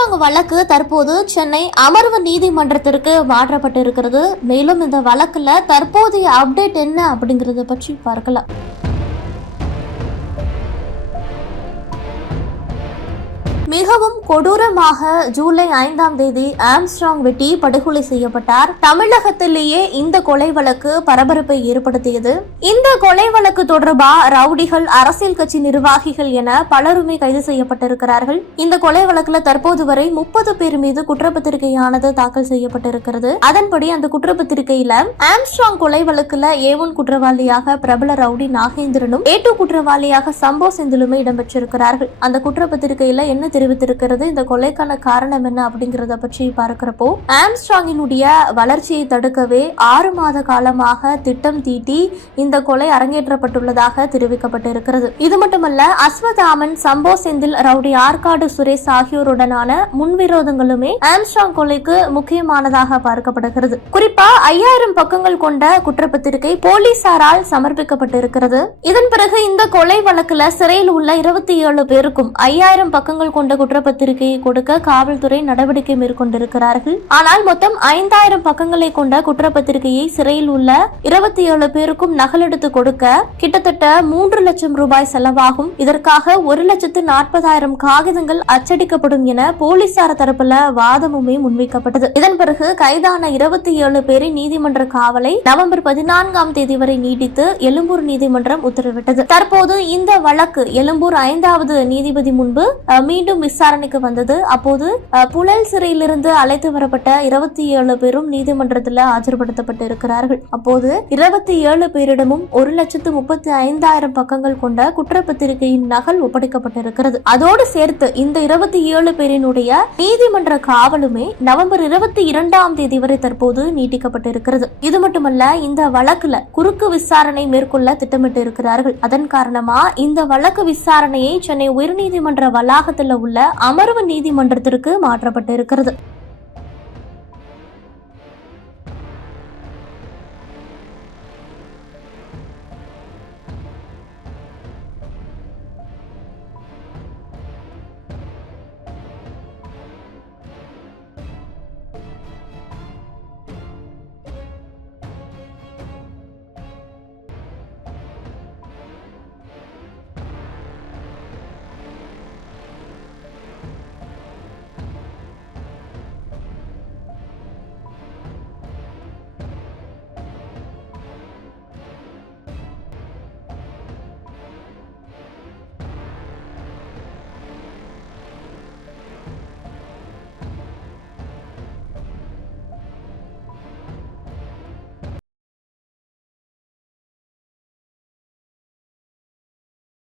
Armstrong வழக்கு தற்போது சென்னை அமர்வு நீதிமன்றத்திற்கு மாற்றப்பட்டிருக்கிறது. மேலும் இந்த வழக்குல தற்போதைய அப்டேட் என்ன அப்படிங்கறத பற்றி பார்க்கலாம். மிகவும் கொடூரமாக ஜூலை ஐந்தாம் தேதி ஆம்ஸ்ட்ராங் வெட்டி படுகொலை செய்யப்பட்டார். தமிழகத்திலேயே இந்த கொலை வழக்கு பரபரப்பை ஏற்படுத்தியது. இந்த கொலை வழக்கு தொடர்பா ரவுடிகள் அரசியல் கட்சி நிர்வாகிகள் என பலருமே கைது செய்யப்பட்டிருக்கிறார்கள். இந்த கொலை வழக்குல தற்போது வரை முப்பது பேர் மீது குற்றப்பத்திரிகையானது தாக்கல் செய்யப்பட்டிருக்கிறது. அதன்படி அந்த குற்றப்பத்திரிகையில ஆம்ஸ்ட்ராங் கொலை வழக்குல ஏ ஒன் குற்றவாளியாக பிரபல ரவுடி நாகேந்திரனும் ஏ டூ குற்றவாளியாக சம்போ செந்திலுமே இடம்பெற்றிருக்கிறார்கள். அந்த குற்றப்பத்திரிகையில என்ன தெரிவித்திருக்கிறது. இந்த கொலைக்கான காரணம் என்ன அப்படிங்கிறத பற்றி பார்க்கிறப்போ ஆம்ஸ்ட்ராங்கினுடைய வளர்ச்சியை தடுக்கவே ஆறு மாத காலமாக திட்டம் தீட்டி இந்த கொலை அரங்கேற்றப்பட்டுள்ளதாக தெரிவிக்கப்பட்டிருக்கிறது. இது மட்டுமல்ல அஸ்வதாமன் சம்போ செந்தில் ரவுடி ஆற்காடு சுரேஷ் ஆகியோருடனான முன்விரோதங்களுமே ஆம்ஸ்ட்ராங் கொலைக்கு முக்கியமானதாக பார்க்கப்படுகிறது. குறிப்பா ஐயாயிரம் பக்கங்கள் கொண்ட குற்றப்பத்திரிகை போலீசாரால் சமர்ப்பிக்கப்பட்டிருக்கிறது. இதன் பிறகு இந்த கொலை வழக்குல சிறையில் உள்ள இருபத்தி ஏழு பேருக்கும் ஐயாயிரம் பக்கங்கள் கொண்ட கொண்ட குற்றப்பத்திரிகையை கொடுக்க காவல்துறை நடவடிக்கை மேற்கொண்டிருக்கிறார்கள். ஆனால் மொத்தம் ஐந்தாயிரம் பக்கங்களை கொண்ட குற்றப்பத்திரிகையை சிறையில் உள்ள இருபத்தி ஏழு பேருக்கும் நகலெடுத்து கொடுக்க கிட்டத்தட்ட மூன்று லட்சம் ரூபாய் செலவாகும். இதற்காக ஒரு லட்சத்து நாற்பதாயிரம் காகிதங்கள் அச்சடிக்கப்படும் என போலீசார் தரப்புல வாதமுமே முன்வைக்கப்பட்டது. இதன் பிறகு கைதான இருபத்தி ஏழு பேரின் நீதிமன்ற காவலை நவம்பர் பதினான்காம் தேதி வரை நீடித்து எழும்பூர் நீதிமன்றம் உத்தரவிட்டது. தற்போது இந்த வழக்கு எழும்பூர் ஐந்தாவது நீதிபதி முன்பு மீண்டும் மீண்டும் விசாரணைக்கு வந்தது. அப்போது புழல் சிறையிலிருந்து அழைத்து வரப்பட்ட இருபத்தி ஏழு பேரும் நீதிமன்றத்தில் ஆஜர்படுத்தப்பட்டு இருக்கிறார்கள் அப்போது இருபத்தி ஏழு பேரிடமும் ஒரு லட்சத்து முப்பத்தி ஐந்தாயிரம் பக்கங்கள் கொண்ட குற்றப்பத்திரிகையின் நகல் ஒப்படைக்கப்பட்டிருக்கிறது. அதோடு சேர்த்து இந்த இருபத்தி ஏழு பேரினுடைய நீதிமன்ற காவலுமே நவம்பர் இருபத்தி இரண்டாம் தேதி வரை தற்போது நீட்டிக்கப்பட்டிருக்கிறது. இது மட்டுமல்ல இந்த வழக்குல குறுக்கு விசாரணை மேற்கொள்ள திட்டமிட்டு இருக்கிறார்கள் அதன் காரணமா இந்த வழக்கு விசாரணையை சென்னை உயர்நீதிமன்ற வளாகத்தில் உள்ள அமர்வு நீதிமன்றத்திற்கு மாற்றப்பட்டிருக்கிறது.